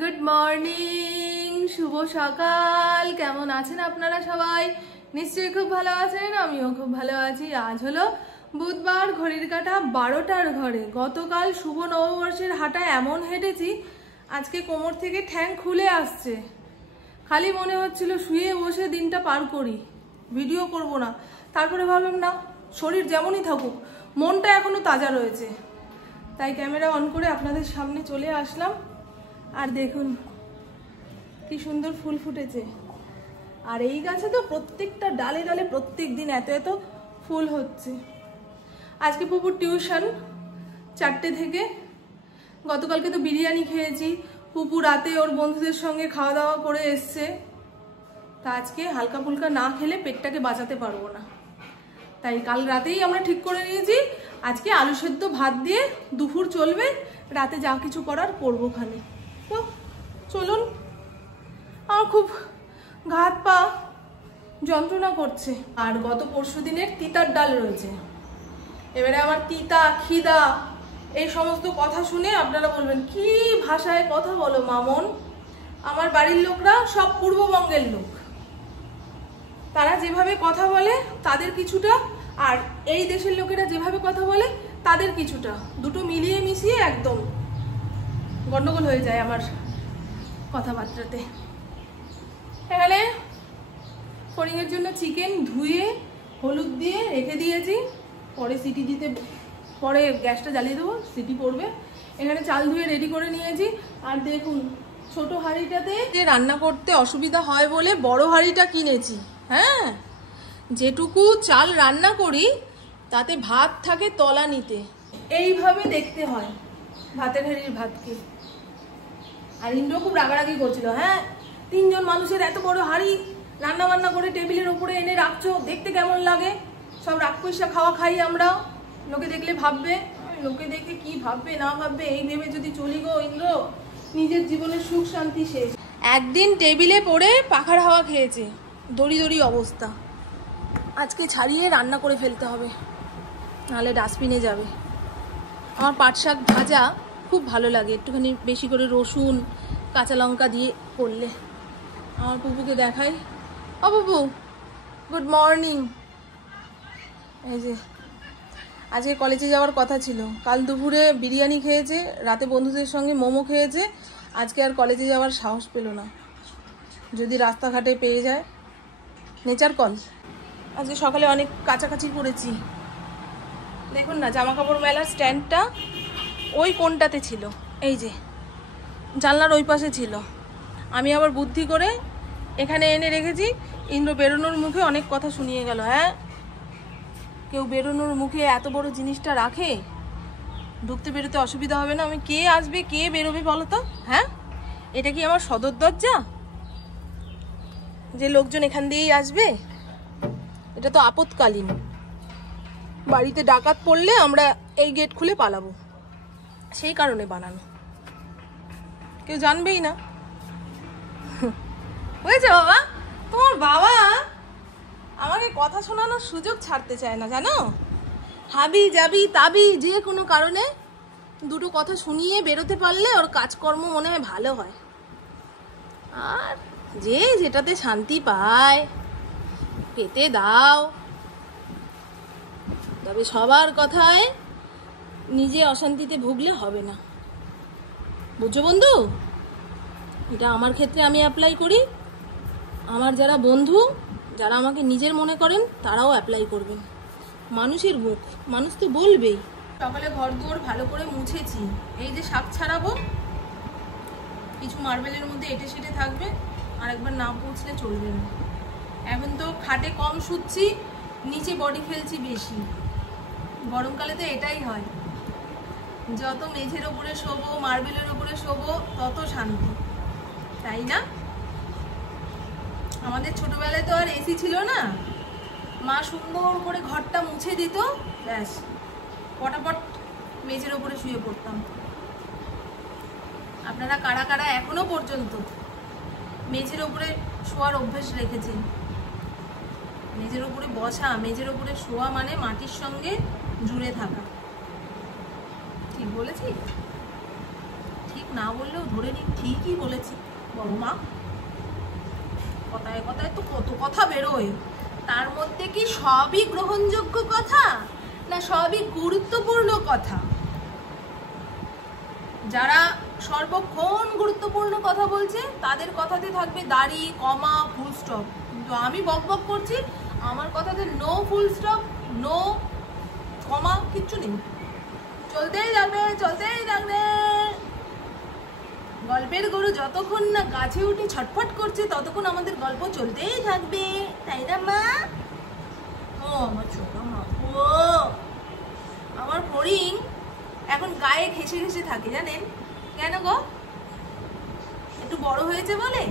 Good morning, শুভ সকাল। কেমন আছেন আপনারা সবাই? নিশ্চয়ই খুব ভালো আছেন, আমিও খুব ভালো আছি। আজ হলো বুধবার, ঘড়ির কাঁটা 12টার ঘরে। গতকাল শুভ নববর্ষের হাঁটা এমন হেঁটেছি, আজকে কোমর থেকে ঠ্যাং খুলে আসছে। খালি মনে হচ্ছিল শুয়ে বসে দিনটা পার করি, ভিডিও করব না। তারপরে ভাবলাম না, শরীর যেমনই থাকুক, মনটা এখনো তাজা রয়েছে। তাই ক্যামেরা অন করে আপনাদের সামনে চলে আসলাম। আর দেখুন কি সুন্দর ফুল ফুটেছে। আর এই গাছে তো প্রত্যেকটা ডালে ডালে প্রত্যেক দিন এত এত ফুল হচ্ছে। আজকে পুপুর টিউশন 4টে থেকে। গতকালকে তো বিরিয়ানি খেয়েছি, পুপু রাতে ওর বন্ধুদের সঙ্গে খাওয়া দাওয়া করে এসছে। তা আজকে হালকা ফুলকা না খেলে পেটটাকে বাঁচাতে পারবো না। তাই কাল রাতেই আমরা ঠিক করে নিয়েছি আজকে আলু সেদ্ধ ভাত দিয়ে দুপুর চলবে, রাতে যা কিছু করার করবো খালি। তো চলুন। আমার খুব হাত পা যন্ত্রণা করছে। আর গত পরশু দিনের তিতার ডাল রয়েছে। এবারে আমার তিতা খিদা এই সমস্ত কথা শুনে আপনারা বলবেন কি ভাষায় কথা বলো মামন। আমার বাড়ির লোকরা সব পূর্ববঙ্গের লোক, তারা যেভাবে কথা বলে তাদের কিছুটা, আর এই দেশের লোকেরা যেভাবে কথা বলে তাদের কিছুটা, দুটো মিলিয়ে মিশিয়ে একদম গন্ডগোল হয়ে যায় আমার কথাবার্তাতে। এখানে ফড়িংয়ের জন্য চিকেন ধুয়ে হলুদ দিয়ে রেখে দিয়েছি, পরে সিটি দিতে, পরে গ্যাসটা জ্বালিয়ে দেবো, সিটি পড়বে। এখানে চাল ধুয়ে রেডি করে নিয়েছি। আর দেখুন ছোট হাঁড়িটাতে যে রান্না করতে অসুবিধা হয় বলে বড় হাঁড়িটা কিনেছি। হ্যাঁ, যেটুকু চাল রান্না করি তাতে ভাত থাকে তলানিতে, এইভাবে দেখতে হয় ভাতের হাঁড়ির ভাতকে। আর ইন্দ্র খুব রাগারাগি করছিল, হ্যাঁ 3 জন মানুষের এত বড় হাঁড়ি রান্না বান্না করে টেবিলের উপরে এনে রাখছো, দেখতে কেমন লাগে? সব রাক্ষসা খাওয়া খাই আমরা, লোকে দেখলে ভাববে। লোকে দেখে কি ভাববে না ভাববে এই ভেবে যদি চলি গো ইন্দ্র, নিজের জীবনের সুখ শান্তি শেষ। একদিন টেবিলে পড়ে পাখার হাওয়া খেয়েছে, দড়ি দড়ি অবস্থা। আজকে ছাড়িয়ে রান্না করে ফেলতে হবে, নাহলে ডাস্টবিনে যাবে। আমার পাট শাক ভাজা খুব ভালো লাগে, একটুখানি বেশি করে রসুন কাঁচা লঙ্কা দিয়ে করলে। আমার পুপুকে দেখাই। ও পুপু, গুড মর্নিং। এই যে আজকে কলেজে যাওয়ার কথা ছিল, কাল দুপুরে বিরিয়ানি খেয়েছে, রাতে বন্ধুদের সঙ্গে মোমো খেয়েছে, আজকে আর কলেজে যাওয়ার সাহস পেল না। যদি রাস্তাঘাটে পেয়ে যায় নেচার কল। আজকে সকালে অনেক কাছাকাছি করেছি। দেখুন না, জামা কাপড় মেলার স্ট্যান্ডটা ওই কোণটাতে ছিল, এই যে জানলার ওই পাশে ছিল। আমি আবার বুদ্ধি করে এখানে এনে রেখেছি। ইন্দ্র বেরোনোর মুখে অনেক কথা শুনিয়ে গেল। হ্যাঁ, কেউ বেরোনোর মুখে এত বড় জিনিসটা রাখে, ঢুকতে বেরোতে অসুবিধা হবে না? আমি কে আসবে কে বেরোবে বলো তো? হ্যাঁ, এটা কি আমার সদর দরজা যে লোকজন এখান দিয়েই আসবে? এটা তো আপৎকালীন, বাড়িতে ডাকাত পড়লে আমরা এই গেট খুলে পালাবো, সেই কারণে বানানো। কেউ জানবেই না। হয়েছে বাবা, তোমার বাবা আমাকে কথা শোনানোর সুযোগ ছাড়তে চায় না, জানো? হাবি যাবি তাবি যে কোনো কারণে দুটো কথা শুনিয়ে বেরোতে পারলে ওর কাজকর্ম মনে হয় ভালো হয়। আর যে যেটাতে শান্তি পায় পেতে দাও, তবে সবার কথায় নিজে অশান্তিতে ভুগলে হবে না, বুঝছো বন্ধু? এটা আমার ক্ষেত্রে আমি অ্যাপ্লাই করি, আমার যারা বন্ধু, যারা আমাকে নিজের মনে করেন, তারাও অ্যাপ্লাই করবেন। মানুষের মুখ, মানুষ তো বলবেই। সকালে ঘর দুয়ার ভালো করে মুছেছি। এই যে শাক ছাড়াবো, কিছু মার্বেলের মধ্যে এঁটে সেটে থাকবে, আর একবার না পৌঁছলে চলবে না। এখন তো খাটে কম শুচ্ছি, নিচে বডি ফেলছি বেশি। গরমকালে তো এটাই হয়, যত মেঝের ওপরে শোবো, মার্বেলের ওপরে শোবো, তত শান্তি, তাই না? আমাদের ছোটবেলায় তো আর এসি ছিল না, মা সুন্দর করে ঘরটা মুছে দিত, ব্যাস পটাপট মেঝের ওপরে শুয়ে পড়তাম। আপনারা কারা কারা এখনো পর্যন্ত মেঝের ওপরে শোয়ার অভ্যেস রেখেছেন? মেঝের ওপরে বসা, মেঝের ওপরে শোয়া মানে মাটির সঙ্গে জুড়ে থাকা। ঠিক বলেছি? ঠিক না বললেও ধরে নি ঠিকই বলেছি বড় মা। কথায় কথায় তো কত কথা বেরোয়, তার মধ্যে কি সবই গ্রহণযোগ্য কথা না সবই গুরুত্বপূর্ণ কথা? যারা সর্বক্ষণ গুরুত্বপূর্ণ কথা বলছে তাদের কথাতে থাকবে দাড়ি, কমা, ফুল স্টপ। কিন্তু আমি বক বক করছি, আমার কথাতে নো ফুল স্টপ, নো কমা, কিচ্ছু নেই, চলতেই থাকবে চলতেই থাকবে। গল্পের গরু যতক্ষণ না গাছে উঠে ছটফট করছে ততক্ষণ আমাদের গল্প চলতেই থাকবে, তাই না মা? ও আমার ছোট মা, ও আমার হরিণ এখন গায়ে ঘেসে ঘেসে থাকে, জানেন কেন গো? একটু বড় হয়েছে বলে।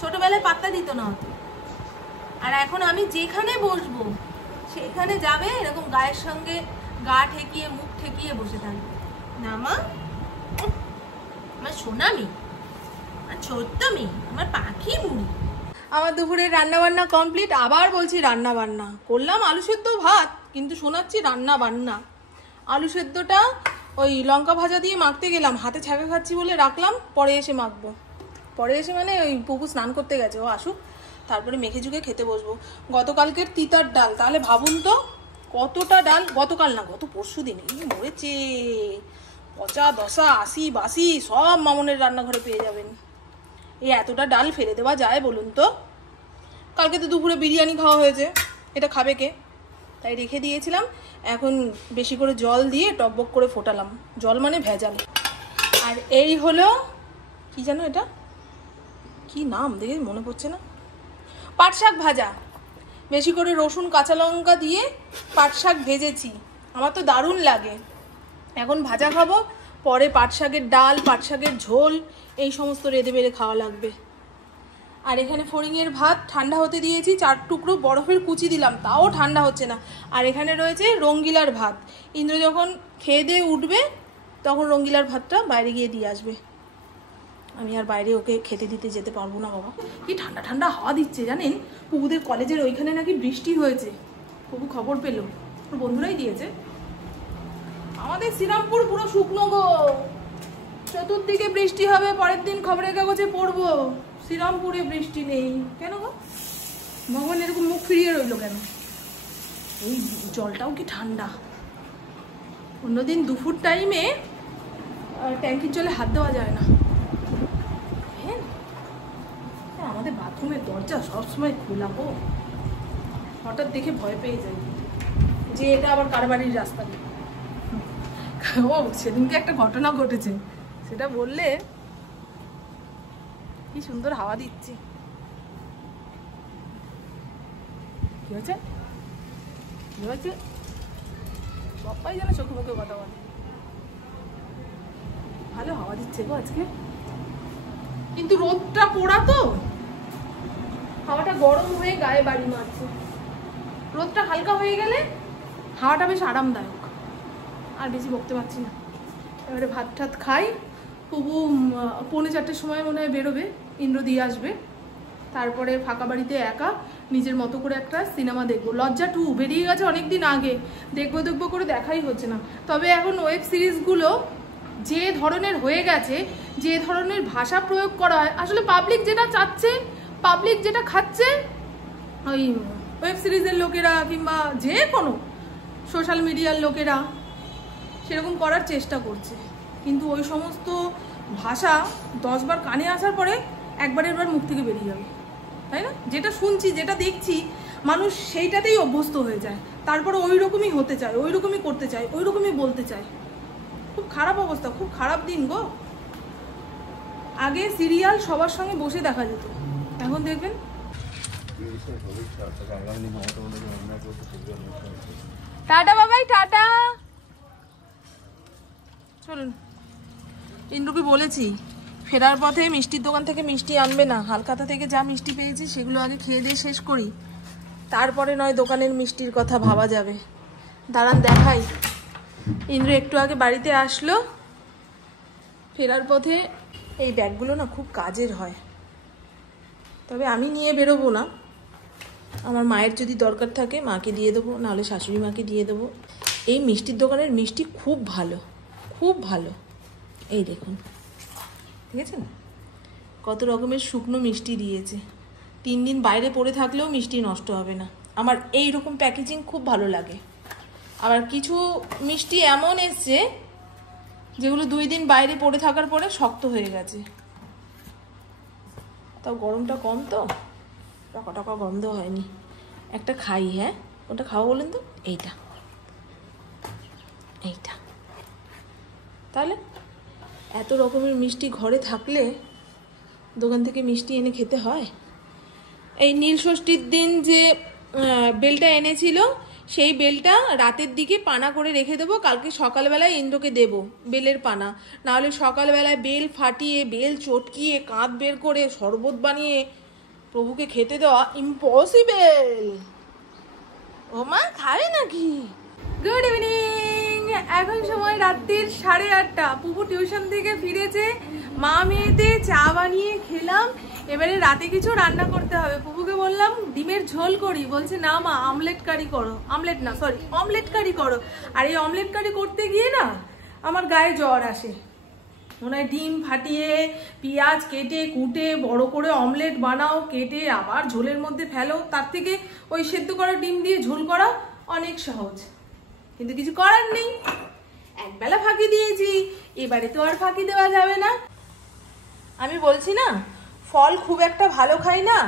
ছোটবেলায় পাত্তা দিত না অত, আর এখন আমি যেখানে বসবো সেখানে যাবে এরকম গায়ের সঙ্গে গা ঠেকিয়ে মুখ ঠেকিয়ে বসে থাকবে। না মা, আমার সোনা মেয়ে, আমার ছোট্ট মেয়ে, আমার পাখি বুড়ি। আমার দুপুরে রান্না বান্না কমপ্লিট। আবার বলছি রান্না বান্না করলাম, আলু সেদ্ধ ভাত, কিন্তু শোনাচ্ছি রান্না বান্না। আলু সেদ্ধটা ওই লঙ্কা ভাজা দিয়ে মাখতে গেলাম, হাতে ছ্যাঁকা খাচ্ছি বলে রাখলাম, পরে এসে মাখবো। পরে এসে মানে ওই পুকু স্নান করতে গেছে, ও আসুক তারপরে মেখে ঝুঁকে খেতে বসবো। গতকালকের তিতার ডাল, তাহলে ভাবুন তো কতটা ডাল, গতকাল না গত পরশু দিন, এই মরেছে, পচা দশা আশি বাসি সব মামনের রান্নাঘরে পেয়ে যাবেন। এই এতটা ডাল ফেলে দেওয়া যায় বলুন তো? কালকে তো দুপুরে বিরিয়ানি খাওয়া হয়েছে, এটা খাবে কে? তাই রেখে দিয়েছিলাম, এখন বেশি করে জল দিয়ে টকবক করে ফোটালাম, জল মানে ভেজাল। আর এই হলো কি জানো, এটা কি নাম দেখে মনে পড়ছে না, পাট শাক ভাজা। বেশি করে রসুন কাঁচা লঙ্কা দিয়ে পাট শাক ভেজেছি, আমার তো দারুণ লাগে। এখন ভাজা খাবো, পরে পাট শাকের ডাল, পাট শাকের ঝোল এই সমস্ত রেঁধে বেড়ে খাওয়া লাগবে। আর এখানে ফড়িংয়ের ভাত ঠান্ডা হতে দিয়েছি, 4 টুকরো বরফের কুচি দিলাম, তাও ঠান্ডা হচ্ছে না। আর এখানে রয়েছে রঙ্গিলার ভাত, ইন্দ্র যখন খেয়ে দিয়ে উঠবে তখন রঙ্গিলার ভাতটা বাইরে গিয়ে দিয়ে আসবে। আমি আর বাইরে ওকে খেতে দিতে যেতে পারবো না বাবা। কি ঠান্ডা ঠান্ডা হাওয়া দিচ্ছে জানেন। পুকুদের কলেজের ওইখানে নাকি বৃষ্টি হয়েছে, পুকু খবর পেল, ওর বন্ধুরাই দিয়েছে। আমাদের শ্রীরামপুর পুরো শুকনো গো, চতুর্দিকে বৃষ্টি হবে, পরের দিন খবরের কাগজে পড়বো শ্রীরামপুরে বৃষ্টি নেই। কেন গো ভগবান এরকম মুখ ফিরিয়ে রইলো কেন? এই জলটাও কি ঠান্ডা। অন্যদিন দুপুর টাইমে ট্যাঙ্কির জলে হাত দেওয়া যায় না। হ্যাঁ, আমাদের বাথরুমের দরজা সবসময় খোলা গো, হঠাৎ দেখে ভয় পেয়ে যাই যে এটা আবার কার বাড়ির রাস্তা। ও সেদিনকে একটা ঘটনা ঘটেছে, সেটা বললে। কি সুন্দর হাওয়া দিচ্ছে। কি হয়েছে কি হয়েছে, সবাই যেন চোখে মুখে কথা বলে। ভালো হাওয়া দিচ্ছে গো আজকে, কিন্তু রোদটা পোড়া তো, হাওয়াটা গরম হয়ে গায়ে বাড়ি মারছে। রোদটা হালকা হয়ে গেলে হাওয়াটা বেশ আরামদায়ক। আর বেশি বকতে পারছি না, এবারে ভাত ঠাত খাই। পুবু 3:45 সময় মনে হয় বেরোবে, ইন্দ্র দিয়ে আসবে। তারপরে ফাঁকা বাড়িতে একা নিজের মতো করে একটা সিনেমা দেখবো। লজ্জা 2 বেরিয়ে গেছে অনেকদিন আগে, দেখবো দেখবো করে দেখাই হচ্ছে না। তবে এখন ওয়েব সিরিজগুলো যে ধরনের হয়ে গেছে, যে ধরনের ভাষা প্রয়োগ করা হয়, আসলে পাবলিক যেটা চাচ্ছে, পাবলিক যেটা খাচ্ছে, ওই ওয়েব সিরিজের লোকেরা কিংবা যে কোনো সোশ্যাল মিডিয়ার লোকেরা সেরকম করার চেষ্টা করছে। কিন্তু ওই সমস্ত ভাষা 10 বার কানে আসার পরে একবারের বার মুখ থেকে বেরিয়ে যাবে, তাই না? যেটা শুনছি, যেটা দেখছি, মানুষ সেইটাতেই অভ্যস্ত হয়ে যায়, তারপরে ওই রকমই হতে চায়, ওই রকমই করতে চায়, ওই রকমই বলতে চায়। খুব খারাপ অবস্থা, খুব খারাপ দিন গো। আগে সিরিয়াল সবার সঙ্গে বসে দেখা যেত, এখন দেখবেন টাটা বাবাই টাটা। চলুন, ইন্দ্রকে বলেছি ফেরার পথে মিষ্টির দোকান থেকে মিষ্টি আনবে না, হালখাতা থেকে যা মিষ্টি পেয়েছি সেগুলো আগে খেয়ে দিয়ে শেষ করি, তারপরে নয় দোকানের মিষ্টির কথা ভাবা যাবে। দাঁড়ান দেখাই। ইন্দ্র একটু আগে বাড়িতে আসলো, ফেরার পথে এই ব্যাগগুলো না খুব কাজের হয়, তবে আমি নিয়ে বেরোবো না, আমার মায়ের যদি দরকার থাকে মাকে দিয়ে দেবো, নাহলে শাশুড়ি মাকে দিয়ে দেবো। এই মিষ্টির দোকানের মিষ্টি খুব ভালো, খুব ভালো। এই দেখুন, ঠিক আছে না, কত রকমের শুকনো মিষ্টি দিয়েছে। 3 দিন বাইরে পড়ে থাকলেও মিষ্টি নষ্ট হবে না। আমার এই রকম প্যাকেজিং খুব ভালো লাগে। আবার কিছু মিষ্টি এমন এসছে যেগুলো 2 দিন বাইরে পড়ে থাকার পরে শক্ত হয়ে গেছে। তাও গরমটা কম তো, টকা টকা গন্ধ হয়নি। একটা খাই, হ্যাঁ ওটা খাও বলেন তো, এইটা এইটা। তাহলে এত রকমের মিষ্টি ঘরে থাকলে দোকান থেকে মিষ্টি এনে খেতে হয়? এই নীল ষষ্ঠীর দিন যে বেলটা এনেছিল, সেই বেলটা রাতের দিকে পানা করে রেখে দেবো, কালকে সকালবেলায় ইন্দ্রকে দেবো বেলের পানা। নাহলে সকালবেলায় বেল ফাটিয়ে, বেল চটকিয়ে, কাঁধ বের করে শরবত বানিয়ে প্রভুকে খেতে দেওয়া ইম্পসিবল। ও মা খাবে নাকি? গুড ইভিনিং, এখন সময় রাত্রির 8:30। পুপু টিউশন থেকে ফিরেছে, মা মেয়েতে চা বানিয়ে খেলাম। এবারে রাতে কিছু রান্না করতে হবে। পুপুকে বললাম ডিমের ঝোল করি, বলছে না মা অমলেট কারি করো। অমলেট কারি করো। আর এই অমলেট কারি করতে গিয়ে না আমার গায়ে জ্বর আসে। মনে হয় ডিম ফাটিয়ে, পেঁয়াজ কেটে কুটে বড় করে অমলেট বানাও, কেটে আবার ঝোলের মধ্যে ফেলো। তার থেকে ওই সেদ্ধ করা ডিম দিয়ে ঝোল করা অনেক সহজ। কিন্তু কিছু করার নেই, একবেলা ফাঁকি দিয়েছি, এবারে তো আর ফাঁকি দেওয়া যাবে না। আমি বলছি না, ফল খুব একটা ভালো খাই না,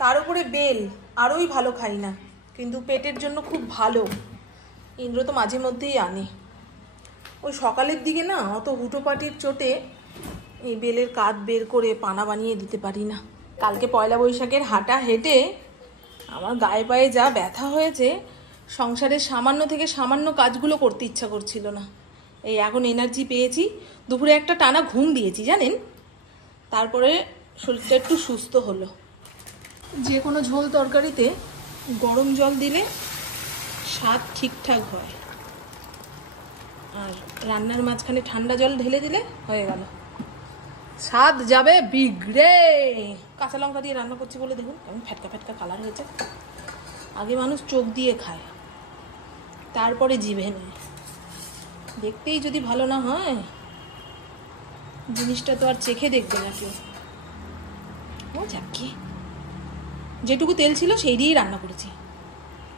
তার উপরে বেল আরোই ভালো খাই না, কিন্তু পেটের জন্য খুব ভালো। ইন্দ্র তো মাঝে মধ্যেই আনে। ওই সকালের দিকে না অত হুটোপাটির চোটে এই বেলের কাঠ বের করে পানা বানিয়ে দিতে পারি না। কালকে পয়লা বৈশাখের হাঁটা হেঁটে আমার গায়ে পায়ে যা ব্যথা হয়েছে, সংসারের সামান্য থেকে সামান্য কাজগুলো করতে ইচ্ছা করছিল না। এই এখন এনার্জি পেয়েছি, দুপুরে একটা টানা ঘুম দিয়েছি জানেন, তারপরে শরীরটা একটু সুস্থ হলো। যে কোনো ঝোল তরকারিতে গরম জল দিলে স্বাদ ঠিকঠাক হয়, আর রান্নার মাঝখানে ঠান্ডা জল ঢেলে দিলে হয়ে গেল, স্বাদ যাবে বিগড়ে। কাঁচা লঙ্কা দিয়ে রান্না করছি বলে দেখুন কেমন ফ্যাটকা ফ্যাটকা কালার হয়েছে। আগে মানুষ চোখ দিয়ে খায়, তারপরে জিভে নেয়। দেখতেই যদি ভালো না হয়, জিনিসটা তো আর চেখে দেখবে না কেউ। ও যাকে যেটুকু তেল ছিল সেই দিয়েই রান্না করেছি,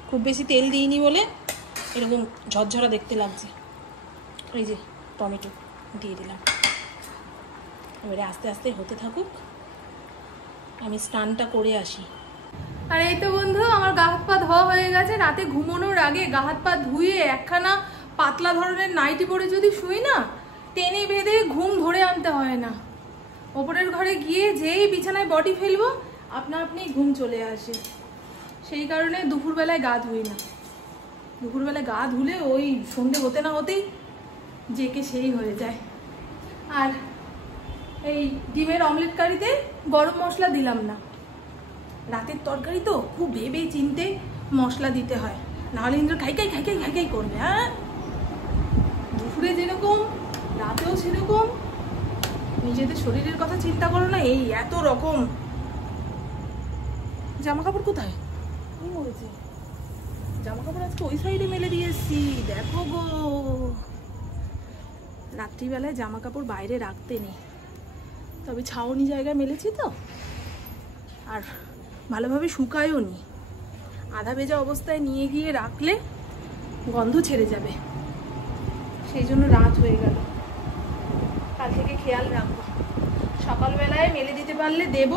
খুব বেশি তেল দিইনি বলে এরকম ঝরঝরা দেখতে লাগছে। এই যে টমেটো দিয়ে দিলাম, এবারে আস্তে আস্তে হতে থাকুক, আমি স্নানটা করে আসি। আর এই তো বন্ধু, আমার গা হাত পা ধোয়া হয়ে গেছে। রাতে ঘুমানোর আগে গা হাত পা ধুয়ে একখানা পাতলা ধরনের নাইটি পরে যদি শুই না, টেনে বেঁধে ঘুম ধরে আনতে হয় না। ওপরের ঘরে গিয়ে যেই বিছানায় বডি ফেলবো আপনা আপনি ঘুম চলে আসে। সেই কারণে দুপুরবেলায় গা ধুই না। দুপুরবেলায় গা ধুলে ওই সন্ধে হতে না হতেই জেকে সেই হয়ে যায়। আর এই ডিমের অমলেট কারিতে গরম মশলা দিলাম না, রাতের তরকারি তো খুব ভেবে চিনতে মশলা দিতে হয়, নাহলে ইন্দ্র খাই খাই খাই খাই খাই খাই করবে। হ্যাঁ, দুপুরে যেরকম রাতেও সেরকম। নিজেদের শরীরের কথা চিন্তা করো না। এই এত রকম জামা কাপড় কোথায় মরেছে, জামা কাপড় আজকে ওই সাইডে মেলে দিয়ে এসছি। দেখো গো, রাত্রিবেলায় জামা কাপড় বাইরে রাখতে নেই, তবে ছাউনি জায়গায় মেলেছি তো, আর ভালোভাবে শুকায়ও নি। আধা ভেজা অবস্থায় নিয়ে গিয়ে রাখলে গন্ধ ছেড়ে যাবে, সেই জন্য রাত হয়ে গেল। কাল থেকে খেয়াল রাখবো, সকালবেলায় মেলে দিতে পারলে দেব,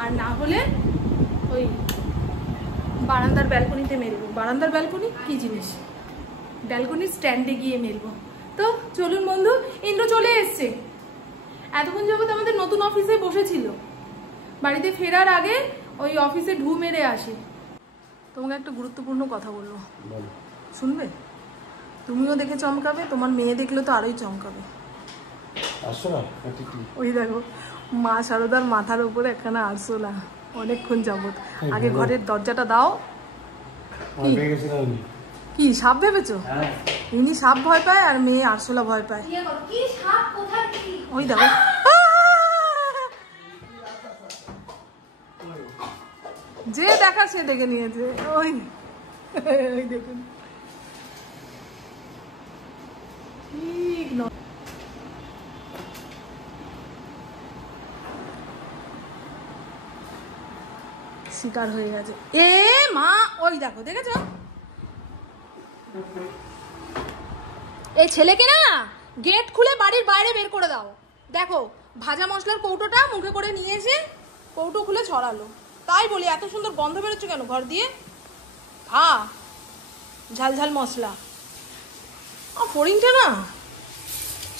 আর না হলে ওই বারান্দার ব্যালকনিতে মেলবো। বারান্দার ব্যালকনি কি জিনিস, ব্যালকনির স্ট্যান্ডে গিয়ে মেলবো। তো চলুন বন্ধু, ইন্দ্র চলে এসছে। এতক্ষণ যাবত আমাদের নতুন অফিসে বসেছিল, বাড়িতে ফেরার আগে ওই অফিসে ঢু মেরে আসি। তোমাকে একটা গুরুত্বপূর্ণ কথা বলবো, শুনবে? তুমিও দেখে চমকাবে, তোমার মেয়ে দেখলে তো আরোই চমকাবে। ওই দেখো, মা শারদার মাথার উপরে একখানা আরশোলা, অনেকক্ষণ যাবত। আগে ঘরের দরজাটা দাও। কি সাপ ভেবেছো? ইনি সাপ ভয় পায় আর মেয়ে আরশোলা ভয় পায়। ওই দেখো, যে দেখা সে দেখে নিয়েছে। ওই ওই দেখুন, ঠিক শিকার হয়ে গেছে। এ মা, ওই দেখো, দেখেছো এই ছেলেকে না গেট খুলে বাড়ির বাইরে বের করে দাও। দেখো ভাজা মশলার কৌটোটা মুখে করে নিয়ে এসে কৌটো খুলে ছড়ালো। তাই বলি এত সুন্দর গন্ধ বেরোচ্ছে কেন ঘর দিয়ে? ঝাল ঝাল মশলা। ফড়িংটা না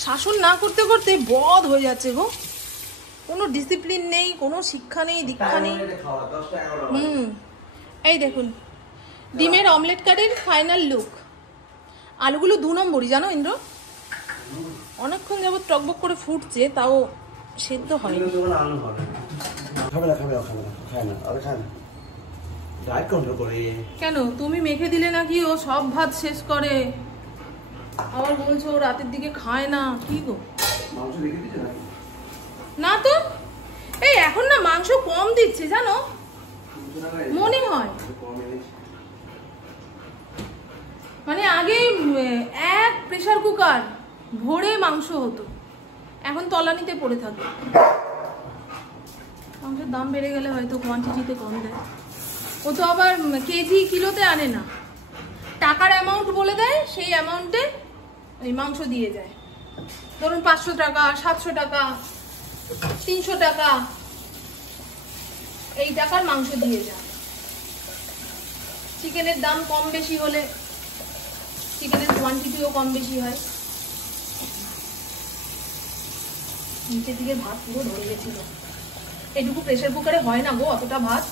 শাসন না করতে করতে বদ হয়ে যাচ্ছে গো। কোনো ডিসিপ্লিন নেই, কোনো শিক্ষা নেই, দীক্ষা নেই। এই দেখুন ডিমের অমলেট কারির ফাইনাল লুক। আলুগুলো 2 নম্বরই জানো ইন্দ্র, অনেকক্ষণ যাবত টকবক করে ফুটছে, তাও সেদ্ধ হয়। কেন তুমি মেখে দিলে নাকি ও সব ভাত শেষ করে, আবার বলছো ও রাতের দিকে খায় না? কি গো, না তো এই এখন না মাংস কম দিচ্ছে জানো, মনে হয়। মানে আগে এক প্রেসার কুকার ভরে মাংস হতো, এখন তলানিতে পড়ে থাকে। মাংসের দাম বেড়ে গেলে হয়তো কোয়ান্টিটিতে কম দেয়। ও তো আবার কেজি কিলোতে আনে না, টাকার অ্যামাউন্ট বলে দেয়, সেই অ্যামাউন্টে ওই মাংস দিয়ে যায়। ধরুন 500 টাকা, 700 টাকা, 300 টাকা, এই টাকার মাংস দিয়ে যায়। চিকেনের দাম কম বেশি হলে চিকেনের কোয়ান্টিটিও কম বেশি হয়। নিচের দিকে ভাত পুরো ধরে গেছিল। এটুকু প্রেসার কুকারে হয় না গো অতটা ভাত।